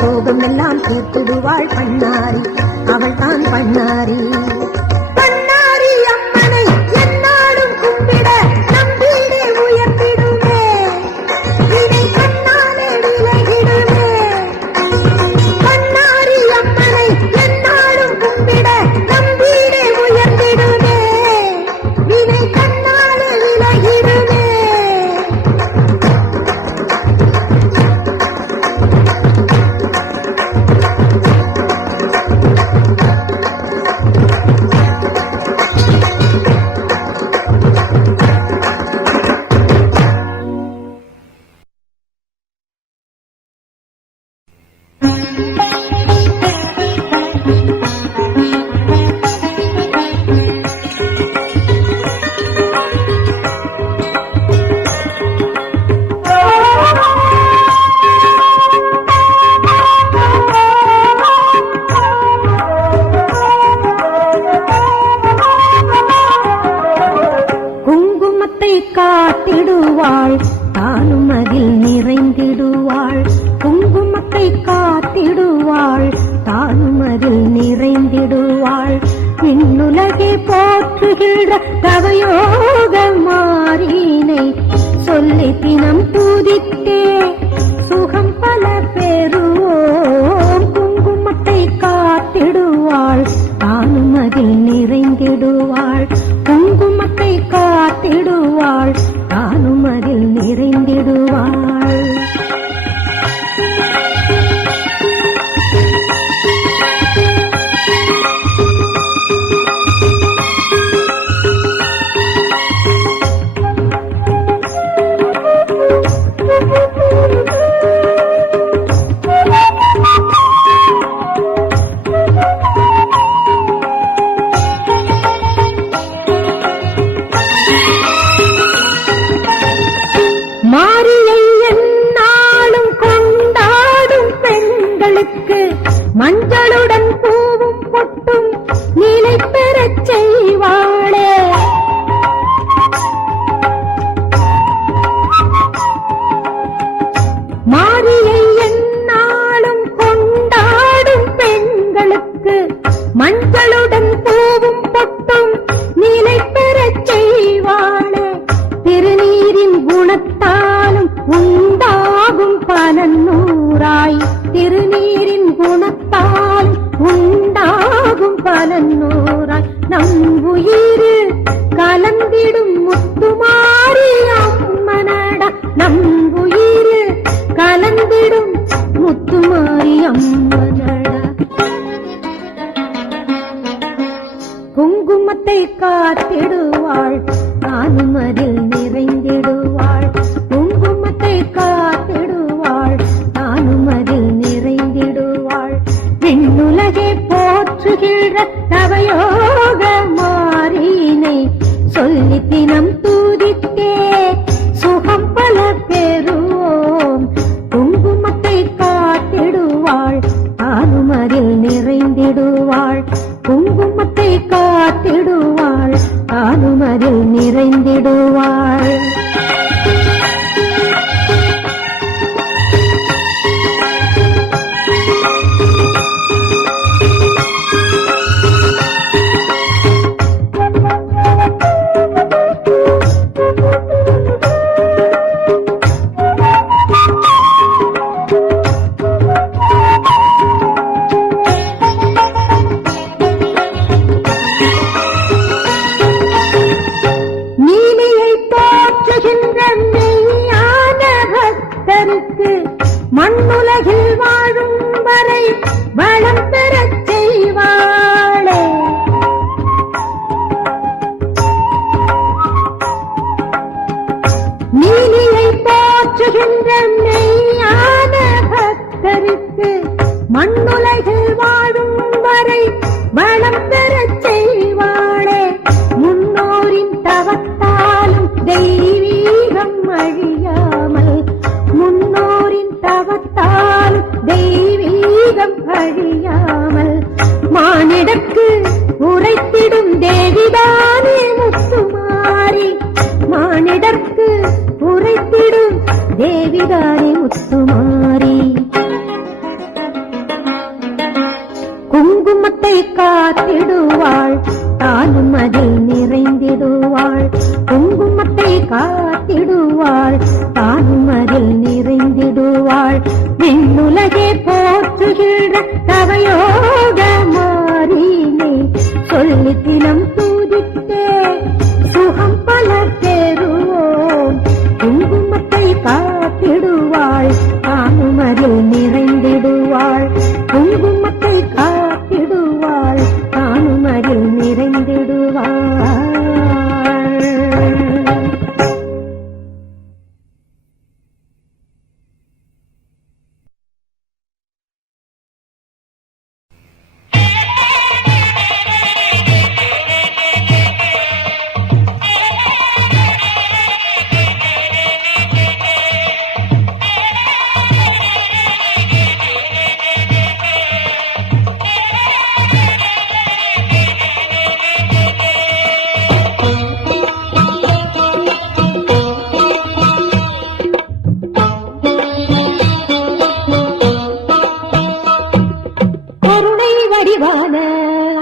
சோகம் எல்லாம் தீர்த்திடுவாள் பண்ணாரி, அவள் தான் பண்ணாரி. பண்ணாரி அம்மனை என்னாலும் கும்பிட நம் வீடே உயர்த்திடுமே, இதை கண்ணாலே விலகிடுமே. பண்ணாரி அம்மனை என்னாலும் கும்பிட நம் வீடே உயர்த்திடுமே, இதை கண்ணாலே விலகிடுமே. காத்திடுவாள் தானும் அதில் நிறைந்திடுவாள், குங்குமத்தை காத்திடுவாள் தானும் அதில் நிறைந்திடுவாள். விண்ணுலகை போற்றுகின்ற தவயோக மாறினை சொல்லி தினம் பூதித்தே சுகம் பல பெறுவோம். குங்குமத்தை காத்திடுவாள் தானும் அதில் நிறைந்திடுவாள், குங்குமத்தை காத்திடுவாள் தானும் அதில் நிறைந்திடுவாள். மஞ்சளுடன் பூவும் பொட்டும் நிலை பெறச் செய்வாளே, மாரியை எந்நாளும் கொண்டாடும் பெண்களுக்கு மஞ்சளுடன் பூவும் பொட்டும் நிலை பெறச் செய்வாளே. திருநீரின் குணத்தாலும் உண்டாகும் பலன் நூறாய், திருநீரின் குணத்தால் உண்டாகும் பலன் நூறாய். நம் உயிரு கலந்திடும் முத்துமாரி அம்மனடா, நம் உயிரு கலந்திடும் முத்துமாரி அம்மனடா. குங்குமத்தை காத்திடுவாள் தானும் அதில் நிறைந்திடுவாள், குங்குமத்தை காத்திடுவாள் தானும் அதில் நிறைந்திடுவாள். விண்ணுலகை போற்றுகின்ற தவயோக மாறினை சொல்லி தினம் தூதித்தே சுகம் பல பெறுவோம். குங்குமத்தை காத்திடுவாள் தானும் அதில் நிறைந்திடுவாள், குங்குமத்தை காத்திடுவாள் தானும் அதில் நிறைந்திடுவாள். மண்ணுலகில் வாழும் வரை வளம் பெறச் செய்வாளே, நீலியை போற்றுகின்ற மெய்யான பக்தருக்கு மண்ணுலகில் வாழும் வரை வளம் பெறச் செய்வாளே. முன்னோரின் தவத்தாலும் தெய்வீகம் அழியாமல், முன்னோரின் தவத்தால் தெய்வீகம் அழியாமல், மானிடற்கு உரைத்திடும் தேவிதானே முத்துமாரி, மானிடற்கு உரைத்திடும் தேவிதானே முத்துமாரி. காத்திடுவாள், தானும் அதில் நிறைந்திடுவாள். குங்குமத்தை காத்திடுவாள், தானும் அதில் நிறைந்திடுவாள். விண்ணுலகே போற்றுகின்ற தவயோக மாறினே, சொல்லி தினம் தூதித்தே சுகம் பல பெறுவோம். குங்குமத்தை காத்திடுவாள், தானும் அதில் நிறைந்திடுவாள். குங்குமத்தை காத்திடுவாள், தானும் அதில் நிறைந்திடுவாள்.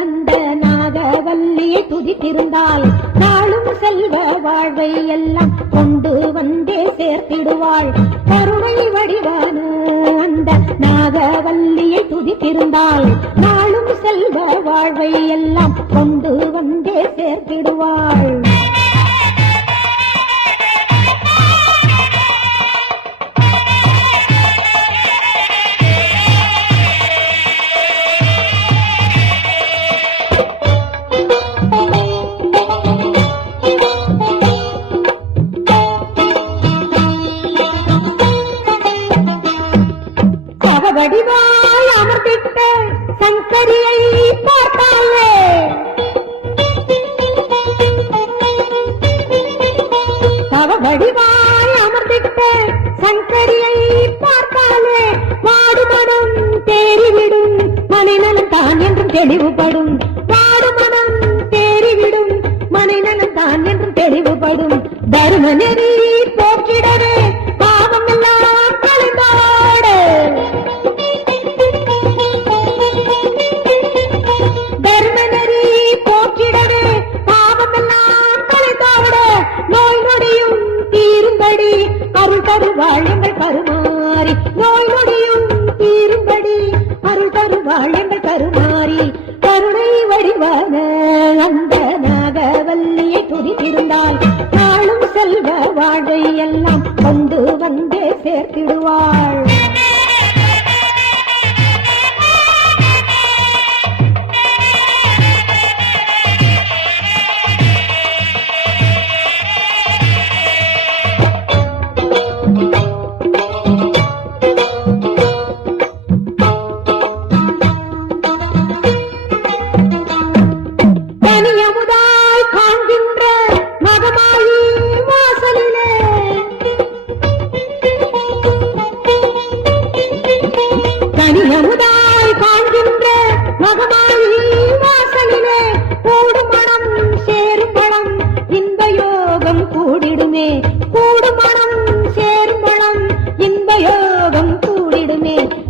அந்த நாகவல்லியை துதித்திருந்தால் நாளும் செல்வ வாழ்வை எல்லாம் கொண்டு வந்தே சேர்த்திடுவாள். கருணை வடிவான அந்த நாகவல்லியை துதித்திருந்தால் நாளும் செல்வ வாழ்வை எல்லாம் கொண்டு வந்தே சேர்த்திடுவாள். வடிவாய் அமர்ந்திட்ட சங்கரியை பார்த்தாலே, தவ வடிவாய் அமர்ந்திட்ட சங்கரியை பார்த்தாலே, வாடுமனம் தேறிவிடும் மனிதனும் தான் என்றும் தெளிவுபடும். வாடுமனம் தேறிவிடும் மனிதனும் தான் என்றும் தெளிவுபடும். தரும நெறி போக்கிடவே பாவம் எல்லாம் கலைந்தாடு. தர்மநெறி போற்றிடவே பாவமெல்லாம் கலைந்தாட. நோய் நொடியும் தீரும்படி அருள் தருவாள் எங்கள் கருமாறி. நோய் நொடியும் தீரும்படி அருள் தருவாள் எங்கள் கருமாறி. கருணை வடிவான அந்த நாகவல்லியை துதித்திருந்தால் நாளும் செல்வ வாழ்வை எல்லாம் கொண்டு வந்தே சேர்த்திடுவாள்.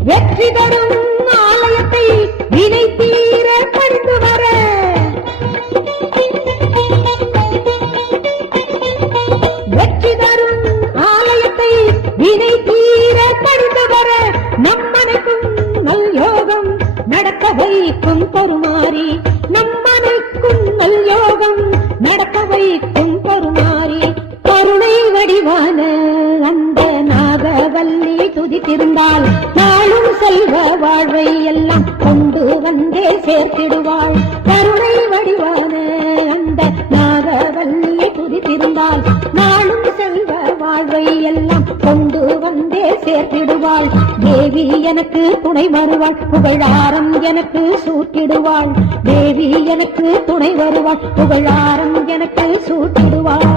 வெற்றி தரும் ஆலயத்தை வினை தீர பறிந்து வர, வெற்றி தரும் ஆலயத்தை வினை தீர பறிந்து வர, நம்மனைக்கும் நல் யோகம் நடக்க வைக்கும் கருமாறி. நம்மனைக்கும் நல் யோகம் நடக்க வைக்கும் கருமாறி. கருணை வடிவான அந்த நாகவல்லி துதித்திருந்தால் நாளும் செல்வ வாழ்வை எல்லாம் கொண்டு வந்தே சேர்த்திடுவாள். கருணை வடிவான அந்த நாகவல்லியை துதித்திருந்தால் நாளும் செல்வ வாழ்வை எல்லாம் கொண்டு வந்தே சேர்த்திடுவாள். தேவி எனக்கு துணை வருவாள், புகழாரம் எனக்கு சூட்டிடுவாள். தேவி எனக்கு துணை வருவாள், புகழாரம் எனக்கு சூட்டிடுவாள்.